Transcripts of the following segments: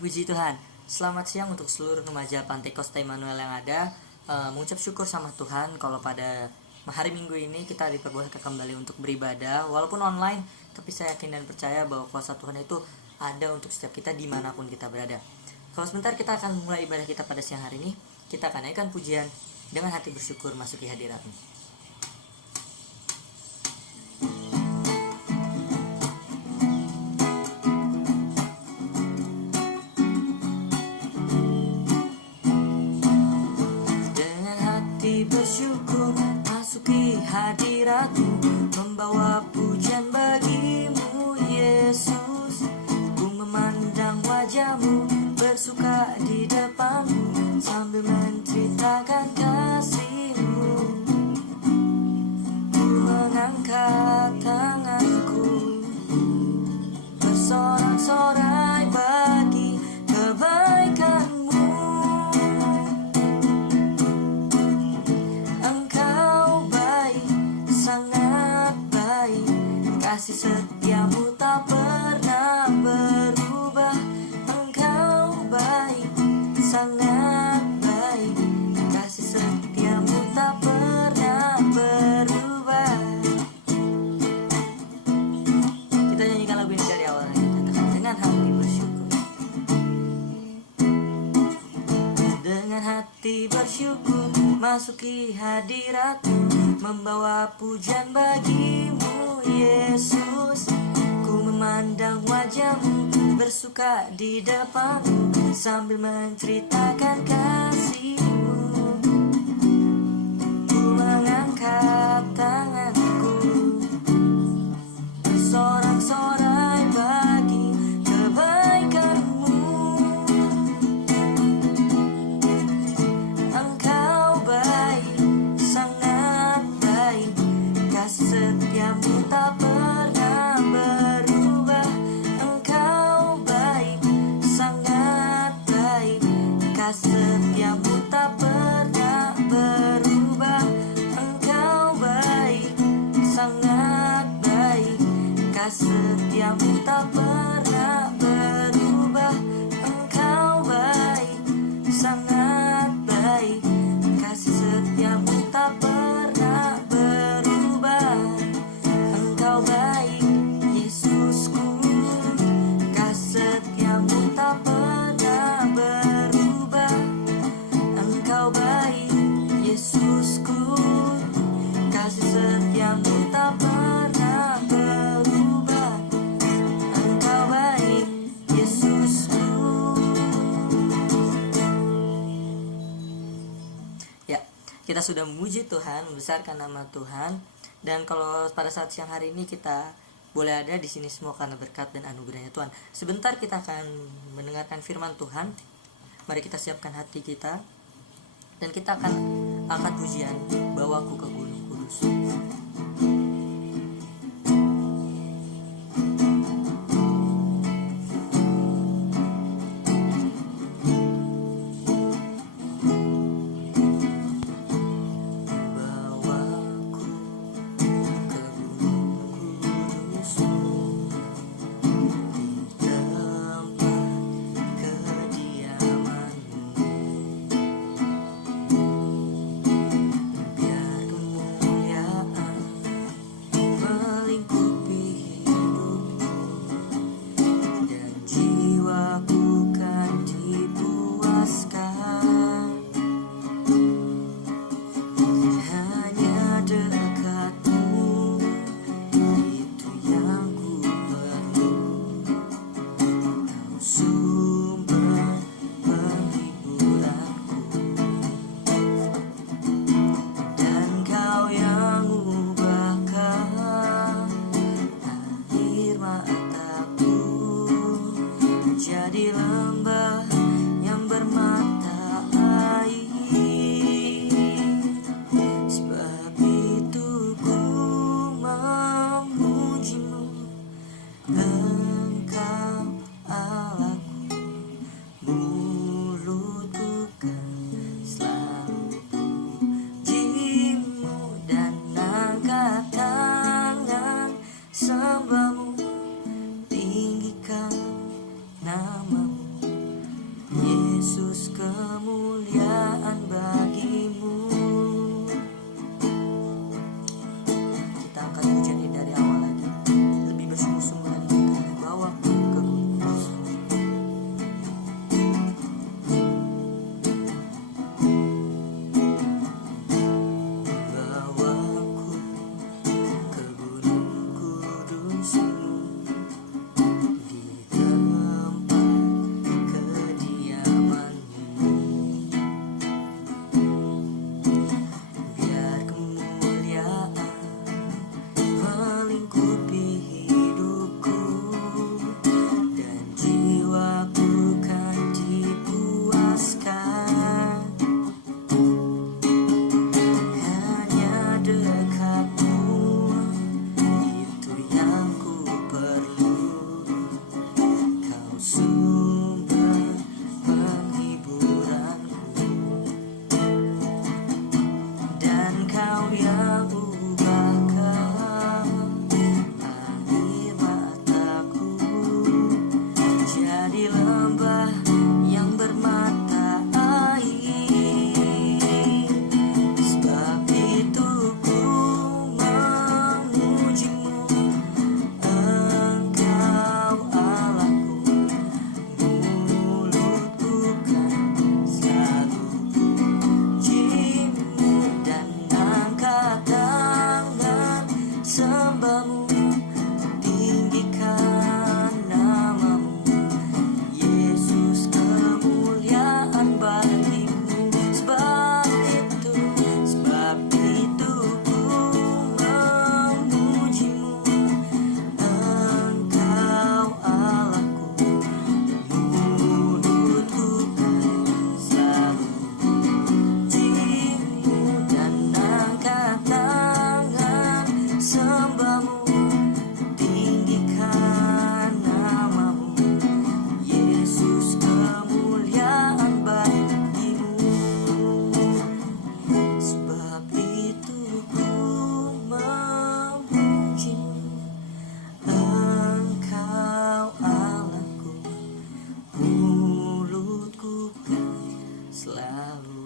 Puji Tuhan. Selamat siang untuk seluruh remaja Pantai Costa Immanuel yang ada. Mengucap syukur sama Tuhan kalau pada hari Minggu ini kita diperbolehkan kembali untuk beribadah walaupun online, tapi saya yakin dan percaya bahwa kuasa Tuhan itu ada untuk setiap kita dimanapun kita berada. Kalau sebentar kita akan mulai ibadah kita pada siang hari ini, kita akan naikkan pujian dengan hati bersyukur masuki hadirat-Mu. Bersyukur masuki hadirat-Mu, membawa pujian bagi-Mu Yesus. Ku memandang wajah-Mu, bersuka di depan-Mu, sambil menceritakan kasih-Mu. Ku mengangkat tanganku, bersorak-sorai bagi kebaikan-Mu. Sangat baik, kasih setia-Mu tak pernah berubah. Engkau baik, sangat baik, kasih setia-Mu tak pernah berubah. Kita nyanyikan lagu ini dari awal lagi, katakan dengan hati bersyukur. Dengan hati bersyukur masuki hadirat-Mu, membawa pujian bagi-Mu Yesus. Ku memandang wajah-Mu, bersuka di depan-Mu, sambil menceritakan kasih-Mu. Ku mengangkat tanganku, bersorak-sorai bagi kebaikan-Mu. Engkau baik, sangat baik, kasih setia-Mu tak pernah berubah. Engkau baik, sangat baik, kasih setia-Mu tak pernah berubah. Engkau baik, sangat baik, kasih setia-Mu tak pernah berubah. Engkau baik, sangat baik, kasih setia-Mu tak pernah berubah. Engkau baik, Yesusku, kasih setia-Mu tak pernah berubah. Engkau baik, Yesusku, kasih setia-Mu tak pernah berubah. Engkau baik, Yesusku. Ya, kita sudah memuji Tuhan, membesarkan nama Tuhan. Dan kalau pada saat siang hari ini kita boleh ada di sini semua karena berkat dan anugerahnya Tuhan. Sebentar kita akan mendengarkan firman Tuhan. Mari kita siapkan hati kita, dan kita akan angkat pujian, bawaku ke gunung kudus. kemuliaan bagimu. Kita angkat pujian ini dari awal lagi, lebih bersungguh-sungguh lagi, kita bawa ke kudus. Bawaku ke gunung kudus-Mu, di tempat kediaman-Mu, biar kemuliaan melingkupi hidupku, dan jiwaku kan dipuaskan. Hanya dekat-Mu, itu yang ku perlu. Kau sumber penghiburanku, dan Kau yang ubahkan air mataku jadi lembah yang bermata air. Sebab itu ku memuji-Mu, Engkau Allahku. Mulutku kan selalu puji-Mu, dan angkat tangan sembah-Mu, tinggikan nama-Mu. Yesus, kemuliaan bagimu. Sebab itu ku memuji-Mu, Engkau Allahku. Mulutku kan selalu puji-Mu, dan angkat tangan sembah-Mu, tinggikan nama-Mu. Yesus, kemuliaan bagimu. Sebab itu ku memuji-Mu, Engkau Allahku. Mulutku kan selalu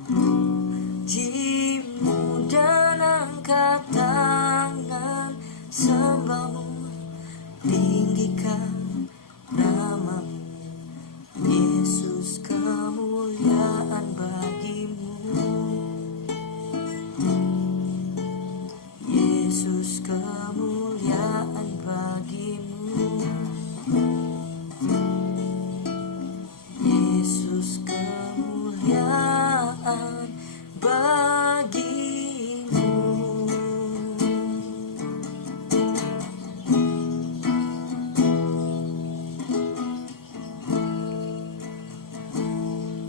puji-Mu, dan angkat tangan sembah-Mu, tinggikan nama-Mu. Yesus, kemuliaan bagimu. Yesus, kemuliaan bagimu. Yesus, kemuliaan bagimu.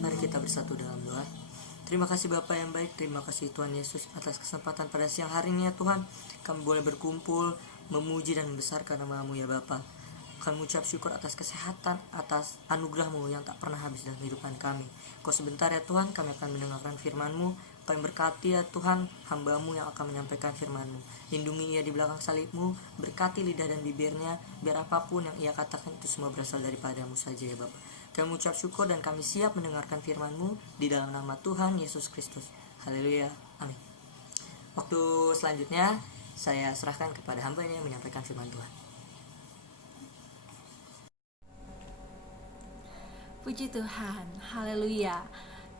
Mari kita bersatu dalam doa. Terima kasih Bapa yang baik, terima kasih Tuhan Yesus atas kesempatan pada siang hari ini ya Tuhan. Kami boleh berkumpul, memuji dan membesarkan nama-Mu ya Bapa. Kami mengucap syukur atas kesehatan, atas anugerah-Mu yang tak pernah habis dalam kehidupan kami. Kau sebentar ya Tuhan, kami akan mendengarkan firman-Mu. Kami berkati ya Tuhan, hamba-Mu yang akan menyampaikan firman-Mu. Lindungi ia di belakang salib-Mu, berkati lidah dan bibirnya, biar apapun yang ia katakan itu semua berasal daripada-Mu saja ya Bapa. Kami mengucap syukur dan kami siap mendengarkan firman-Mu di dalam nama Tuhan Yesus Kristus. Haleluya, amin. Waktu selanjutnya saya serahkan kepada hamba-Nya yang menyampaikan firman Tuhan. Puji Tuhan, haleluya.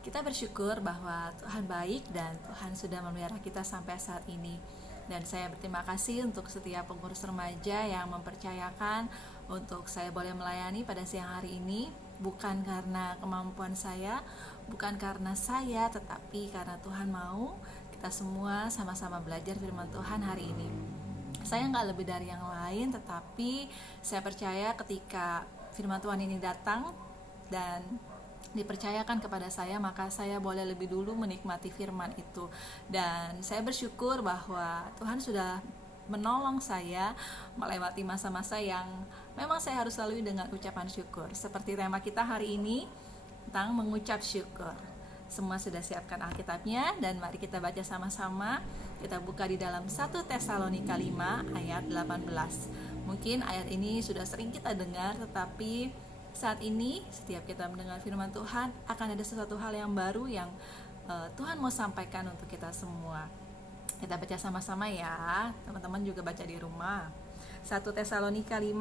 Kita bersyukur bahwa Tuhan baik dan Tuhan sudah memelihara kita sampai saat ini. Dan saya berterima kasih untuk setiap pengurus remaja yang mempercayakan untuk saya boleh melayani pada siang hari ini. Bukan karena kemampuan saya, bukan karena saya, tetapi karena Tuhan mau kita semua sama-sama belajar firman Tuhan hari ini. Saya nggak lebih dari yang lain, tetapi saya percaya ketika firman Tuhan ini datang dan dipercayakan kepada saya, maka saya boleh lebih dulu menikmati firman itu. Dan saya bersyukur bahwa Tuhan sudah menolong saya melewati masa-masa yang memang saya harus lalui dengan ucapan syukur. Seperti tema kita hari ini tentang mengucap syukur. Semua sudah siapkan Alkitabnya dan mari kita baca sama-sama. Kita buka di dalam 1 Tesalonika 5 ayat 18. Mungkin ayat ini sudah sering kita dengar, tetapi saat ini setiap kita mendengar firman Tuhan akan ada sesuatu hal yang baru yang Tuhan mau sampaikan untuk kita semua. Kita baca sama-sama ya, teman-teman juga baca di rumah. 1 Tesalonika 5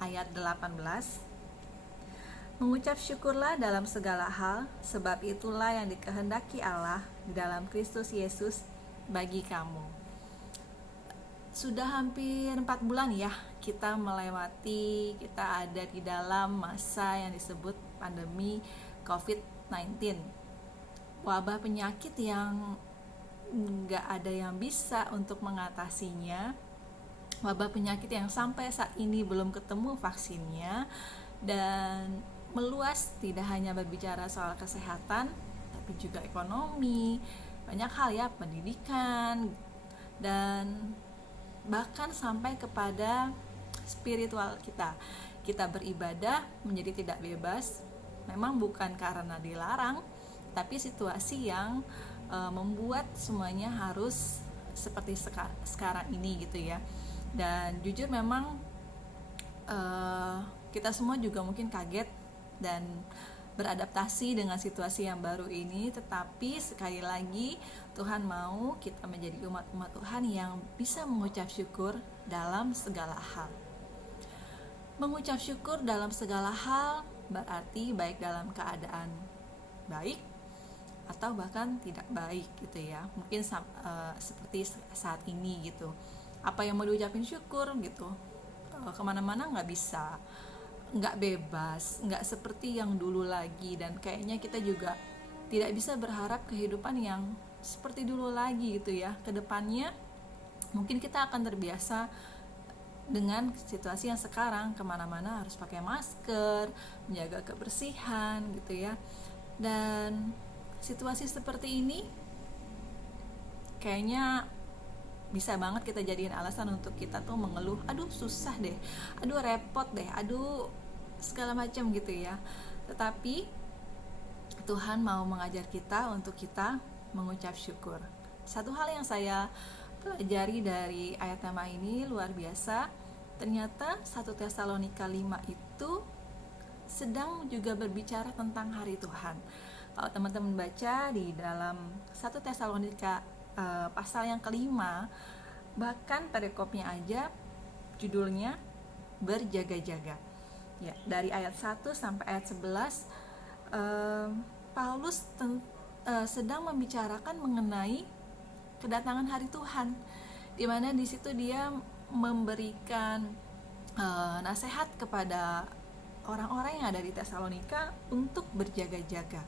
ayat 18. Mengucap syukurlah dalam segala hal, sebab itulah yang dikehendaki Allah di dalam Kristus Yesus bagi kamu. Sudah hampir 4 bulan ya kita melewati, kita ada di dalam masa yang disebut pandemi COVID-19. Wabah penyakit yang nggak ada yang bisa untuk mengatasinya. Wabah penyakit yang sampai saat ini belum ketemu vaksinnya, dan meluas, tidak hanya berbicara soal kesehatan, tapi juga ekonomi, banyak hal ya, pendidikan, dan bahkan sampai kepada spiritual kita. Kita beribadah menjadi tidak bebas, memang bukan karena dilarang, tapi situasi yang membuat semuanya harus seperti sekarang ini gitu ya. Dan jujur memang kita semua juga mungkin kaget dan beradaptasi dengan situasi yang baru ini, tetapi sekali lagi Tuhan mau kita menjadi umat-umat Tuhan yang bisa mengucap syukur dalam segala hal. Mengucap syukur dalam segala hal berarti baik dalam keadaan baik atau bahkan tidak baik gitu ya. Mungkin seperti saat ini gitu, apa yang mau diucapin syukur gitu, kemana-mana nggak bisa, nggak bebas, nggak seperti yang dulu lagi. Dan kayaknya kita juga tidak bisa berharap kehidupan yang seperti dulu lagi gitu ya. Kedepannya mungkin kita akan terbiasa dengan situasi yang sekarang, kemana-mana harus pakai masker, menjaga kebersihan gitu ya. Dan situasi seperti ini kayaknya bisa banget kita jadiin alasan untuk kita tuh mengeluh, aduh susah deh, aduh repot deh, aduh segala macam gitu ya. Tetapi Tuhan mau mengajar kita untuk kita mengucap syukur. Satu hal yang saya pelajari dari ayat tema ini luar biasa, ternyata 1 Tesalonika 5 itu sedang juga berbicara tentang hari Tuhan. Kalau teman-teman baca di dalam 1 Tesalonika pasal yang kelima, bahkan perikopnya aja judulnya berjaga-jaga ya. Dari ayat 1 sampai ayat 11 Paulus sedang membicarakan mengenai kedatangan hari Tuhan, di mana di situ dia memberikan nasihat kepada orang-orang yang ada di Tesalonika untuk berjaga-jaga,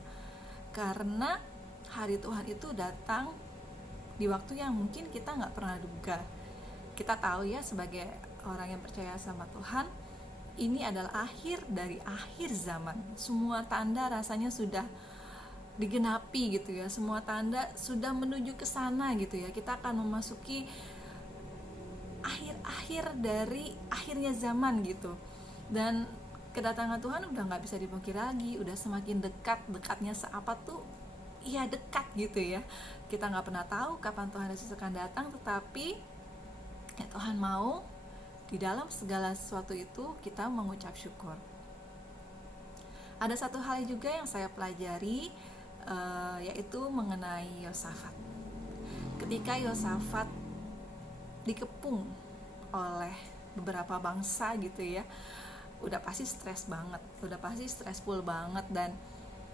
karena hari Tuhan itu datang di waktu yang mungkin kita nggak pernah duga. Kita tahu ya, sebagai orang yang percaya sama Tuhan, ini adalah akhir dari akhir zaman. Semua tanda rasanya sudah digenapi gitu ya, semua tanda sudah menuju ke sana gitu ya. Kita akan memasuki akhir-akhir dari akhirnya zaman gitu. Dan kedatangan Tuhan udah nggak bisa dipungkiri lagi, udah semakin dekat. Dekatnya seapa tuh? Ya dekat gitu ya. Kita nggak pernah tahu kapan Tuhan Yesus akan datang, tetapi ya Tuhan mau di dalam segala sesuatu itu kita mengucap syukur. Ada satu hal juga yang saya pelajari, yaitu mengenai Yosafat. Ketika Yosafat dikepung oleh beberapa bangsa gitu ya, udah pasti stres banget, udah pasti stressful banget, dan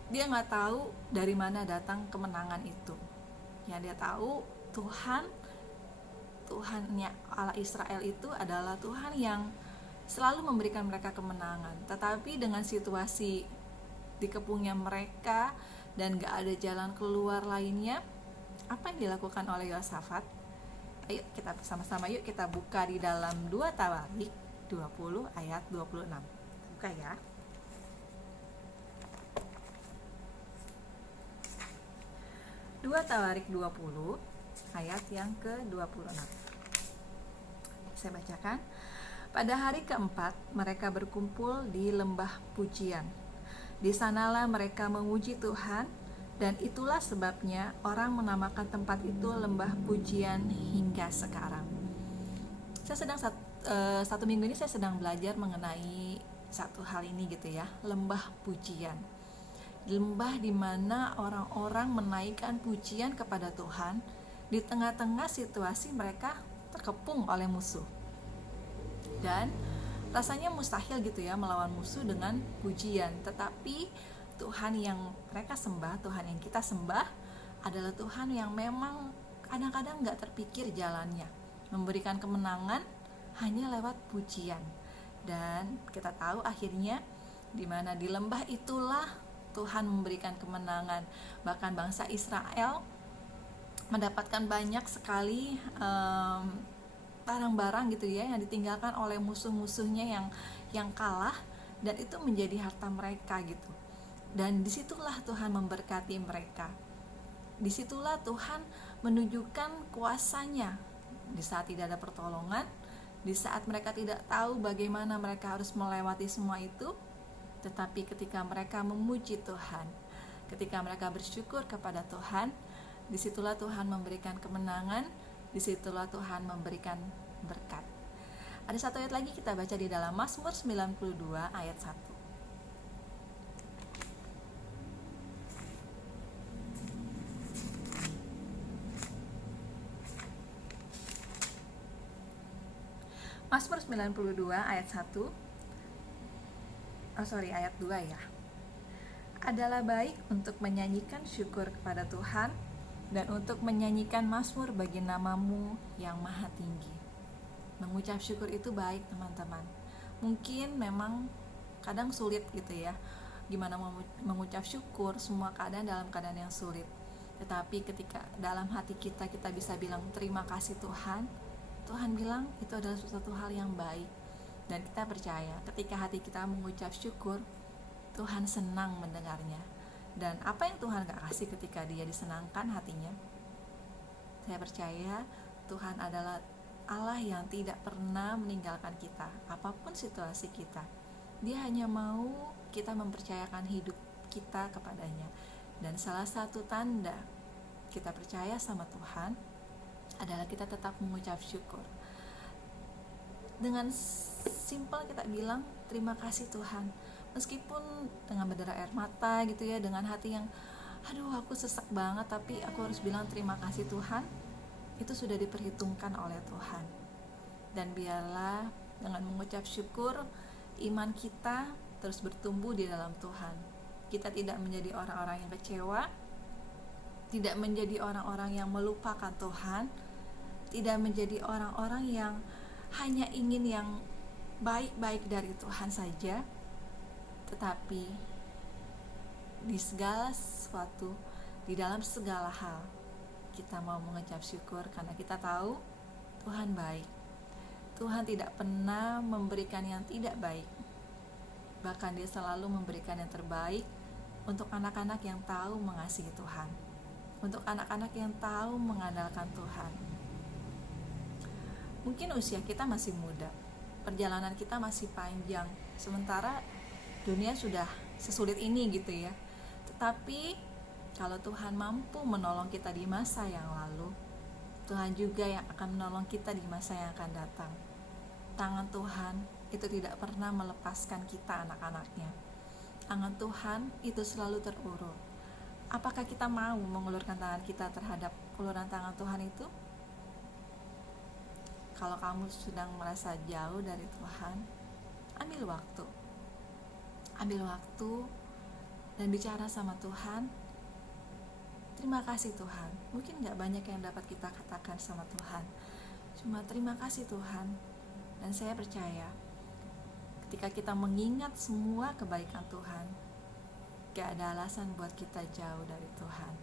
dia nggak tahu dari mana datang kemenangan itu. Yang dia tahu Tuhannya Allah Israel itu adalah Tuhan yang selalu memberikan mereka kemenangan. Tetapi dengan situasi dikepungnya mereka dan gak ada jalan keluar lainnya, apa yang dilakukan oleh Yosafat? Ayo kita bersama-sama, yuk kita buka di dalam 2 Tawarik 20 ayat 26. Buka ya. Dua Tawarik 20 ayat yang ke-26. Saya bacakan. Pada hari keempat mereka berkumpul di lembah pujian. Di sanalah mereka memuji Tuhan, dan itulah sebabnya orang menamakan tempat itu lembah pujian hingga sekarang. Saya sedang satu minggu ini saya sedang belajar mengenai satu hal ini gitu ya, lembah pujian. lembah di mana orang-orang menaikkan pujian kepada Tuhan di tengah-tengah situasi mereka terkepung oleh musuh. Dan rasanya mustahil gitu ya melawan musuh dengan pujian, tetapi Tuhan yang mereka sembah, Tuhan yang kita sembah adalah Tuhan yang memang kadang-kadang gak terpikir jalannya, memberikan kemenangan hanya lewat pujian. Dan kita tahu akhirnya di mana di lembah itulah Tuhan memberikan kemenangan. Bahkan bangsa Israel mendapatkan banyak sekali barang-barang gitu ya yang ditinggalkan oleh musuh-musuhnya yang kalah, dan itu menjadi harta mereka gitu. Dan disitulah Tuhan memberkati mereka. Disitulah Tuhan menunjukkan kuasanya di saat tidak ada pertolongan, di saat mereka tidak tahu bagaimana mereka harus melewati semua itu. Tetapi ketika mereka memuji Tuhan, ketika mereka bersyukur kepada Tuhan, disitulah Tuhan memberikan kemenangan, disitulah Tuhan memberikan berkat. Ada satu ayat lagi kita baca di dalam Mazmur 92 ayat 1. Mazmur 92 ayat 1. Ayat 2 ya. Adalah baik untuk menyanyikan syukur kepada Tuhan dan untuk menyanyikan mazmur bagi nama-Mu yang maha tinggi. Mengucap syukur itu baik, teman-teman. Mungkin memang kadang sulit gitu ya, gimana mengucap syukur, semua keadaan dalam keadaan yang sulit. Tetapi ketika dalam hati kita bisa bilang terima kasih Tuhan, Tuhan bilang itu adalah suatu hal yang baik. Dan kita percaya ketika hati kita mengucap syukur, Tuhan senang mendengarnya. Dan apa yang Tuhan gak kasih ketika dia disenangkan hatinya? Saya percaya Tuhan adalah Allah yang tidak pernah meninggalkan kita, apapun situasi kita. Dia hanya mau kita mempercayakan hidup kita kepadanya. Dan salah satu tanda kita percaya sama Tuhan adalah kita tetap mengucap syukur. Dengan simpel kita bilang terima kasih Tuhan, meskipun dengan berderai air mata gitu ya, dengan hati yang aduh aku sesak banget, tapi aku harus bilang terima kasih Tuhan. Itu sudah diperhitungkan oleh Tuhan. Dan biarlah dengan mengucap syukur, iman kita terus bertumbuh di dalam Tuhan. Kita tidak menjadi orang-orang yang kecewa, tidak menjadi orang-orang yang melupakan Tuhan, tidak menjadi orang-orang yang hanya ingin yang baik-baik dari Tuhan saja, tetapi di segala sesuatu, di dalam segala hal, kita mau mengucap syukur karena kita tahu Tuhan baik. Tuhan tidak pernah memberikan yang tidak baik, bahkan Dia selalu memberikan yang terbaik untuk anak-anak yang tahu mengasihi Tuhan, untuk anak-anak yang tahu mengandalkan Tuhan. Mungkin usia kita masih muda, perjalanan kita masih panjang, sementara dunia sudah sesulit ini gitu ya. Tetapi kalau Tuhan mampu menolong kita di masa yang lalu, Tuhan juga yang akan menolong kita di masa yang akan datang. Tangan Tuhan itu tidak pernah melepaskan kita, anak-anaknya. Tangan Tuhan itu selalu terulur. Apakah kita mau mengulurkan tangan kita terhadap uluran tangan Tuhan itu? Kalau kamu sedang merasa jauh dari Tuhan, ambil waktu dan bicara sama Tuhan. Terima kasih Tuhan. Mungkin gak banyak yang dapat kita katakan sama Tuhan, cuma terima kasih Tuhan. Dan saya percaya ketika kita mengingat semua kebaikan Tuhan, gak ada alasan buat kita jauh dari Tuhan.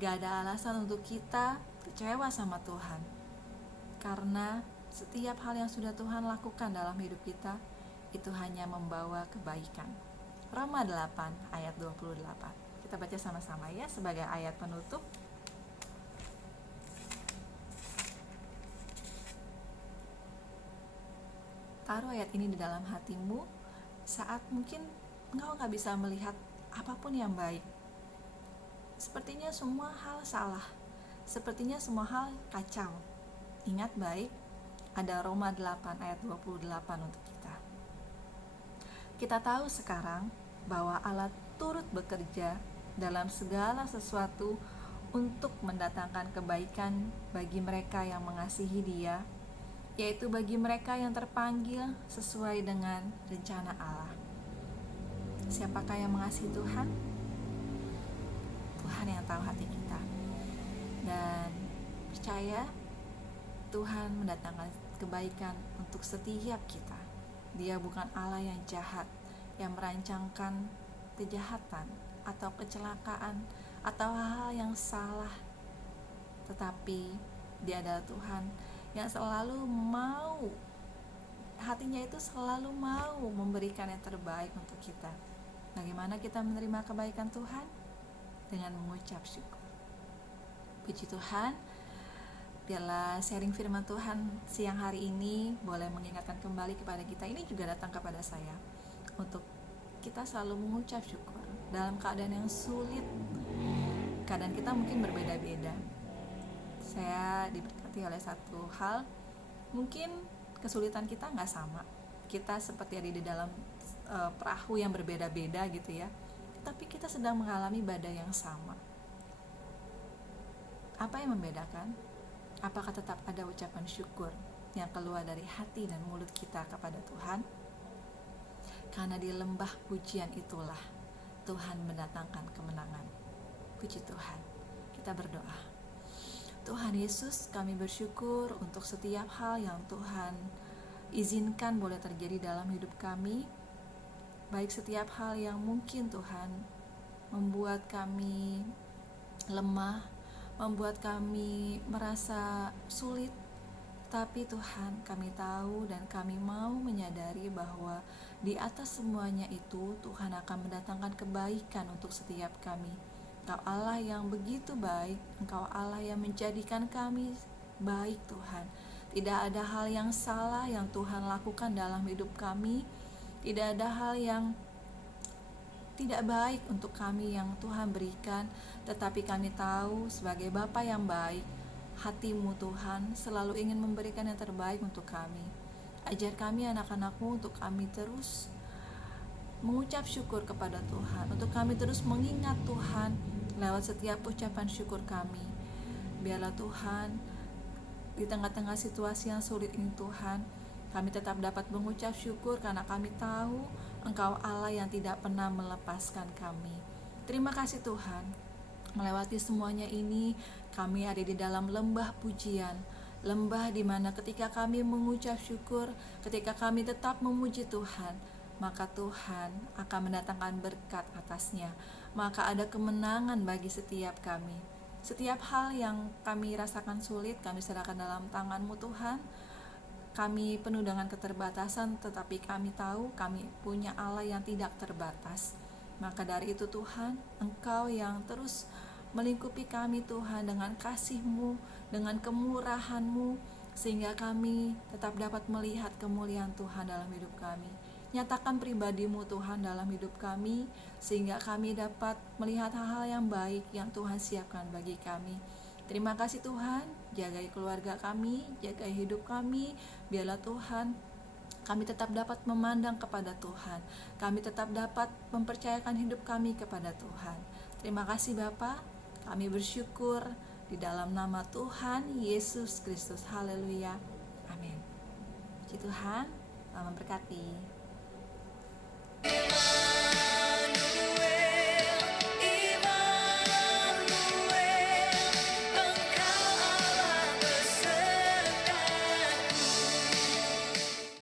Gak ada alasan untuk kita kecewa sama Tuhan, karena setiap hal yang sudah Tuhan lakukan dalam hidup kita itu hanya membawa kebaikan. Roma 8 ayat 28. Kita baca sama-sama ya sebagai ayat penutup. Taruh ayat ini di dalam hatimu saat mungkin engkau gak bisa melihat apapun yang baik. Sepertinya semua hal salah, sepertinya semua hal kacau. Ingat baik, ada Roma 8 ayat 28 untuk kita. Kita tahu sekarang bahwa turut bekerja dalam segala sesuatu untuk mendatangkan kebaikan bagi mereka yang mengasihi Dia, yaitu bagi mereka yang terpanggil sesuai dengan rencana Allah. Siapakah yang mengasihi Tuhan? Tuhan yang tahu hati kita. Dan percaya Tuhan mendatangkan kebaikan untuk setiap kita. Dia bukan Allah yang jahat, yang merancangkan kejahatan atau kecelakaan atau hal-hal yang salah, tetapi Dia adalah Tuhan yang selalu mau, hatinya itu selalu mau memberikan yang terbaik untuk kita. Bagaimana kita menerima kebaikan Tuhan? Dengan mengucap syukur. Puji Tuhan, biarlah sharing firman Tuhan siang hari ini boleh mengingatkan kembali kepada kita. Ini juga datang kepada saya untuk kita selalu mengucap syukur dalam keadaan yang sulit. Keadaan kita mungkin berbeda-beda. Saya diberkati oleh satu hal, mungkin kesulitan kita nggak sama. Kita seperti ada di dalam perahu yang berbeda-beda gitu ya. Tapi kita sedang mengalami badai yang sama. Apa yang membedakan? Apakah tetap ada ucapan syukur yang keluar dari hati dan mulut kita kepada Tuhan? Karena di lembah pujian itulah Tuhan mendatangkan kemenangan. Puji Tuhan. Kita berdoa. Tuhan Yesus, kami bersyukur untuk setiap hal yang Tuhan izinkan boleh terjadi dalam hidup kami. Baik setiap hal yang mungkin Tuhan membuat kami lemah, membuat kami merasa sulit, tapi Tuhan, kami tahu dan kami mau menyadari bahwa di atas semuanya itu Tuhan akan mendatangkan kebaikan untuk setiap kami. Engkau Allah yang begitu baik, Engkau Allah yang menjadikan kami baik Tuhan. Tidak ada hal yang salah yang Tuhan lakukan dalam hidup kami. Tidak ada hal yang tidak baik untuk kami yang Tuhan berikan, tetapi kami tahu sebagai Bapa yang baik, hati-Mu Tuhan selalu ingin memberikan yang terbaik untuk kami. Ajar kami anak-anak-Mu untuk kami terus mengucap syukur kepada Tuhan, untuk kami terus mengingat Tuhan lewat setiap ucapan syukur kami. Biarlah Tuhan, di tengah-tengah situasi yang sulit ini Tuhan, kami tetap dapat mengucap syukur karena kami tahu Engkau Allah yang tidak pernah melepaskan kami. Terima kasih Tuhan. Melewati semuanya ini, kami ada di dalam lembah pujian. Lembah di mana ketika kami mengucap syukur, ketika kami tetap memuji Tuhan, maka Tuhan akan mendatangkan berkat atasnya. Maka ada kemenangan bagi setiap kami. Setiap hal yang kami rasakan sulit, kami serahkan dalam tangan-Mu Tuhan. Kami penuh dengan keterbatasan, tetapi kami tahu kami punya Allah yang tidak terbatas. Maka dari itu Tuhan, Engkau yang terus melingkupi kami Tuhan dengan kasih-Mu, dengan kemurahan-Mu, sehingga kami tetap dapat melihat kemuliaan Tuhan dalam hidup kami. Nyatakan pribadi-Mu Tuhan dalam hidup kami, sehingga kami dapat melihat hal-hal yang baik yang Tuhan siapkan bagi kami. Terima kasih Tuhan, jagai keluarga kami, jagai hidup kami. Biarlah Tuhan, kami tetap dapat memandang kepada Tuhan. Kami tetap dapat mempercayakan hidup kami kepada Tuhan. Terima kasih Bapa, kami bersyukur di dalam nama Tuhan Yesus Kristus. Haleluya. Amin. Puji Tuhan, Tuhan memberkati.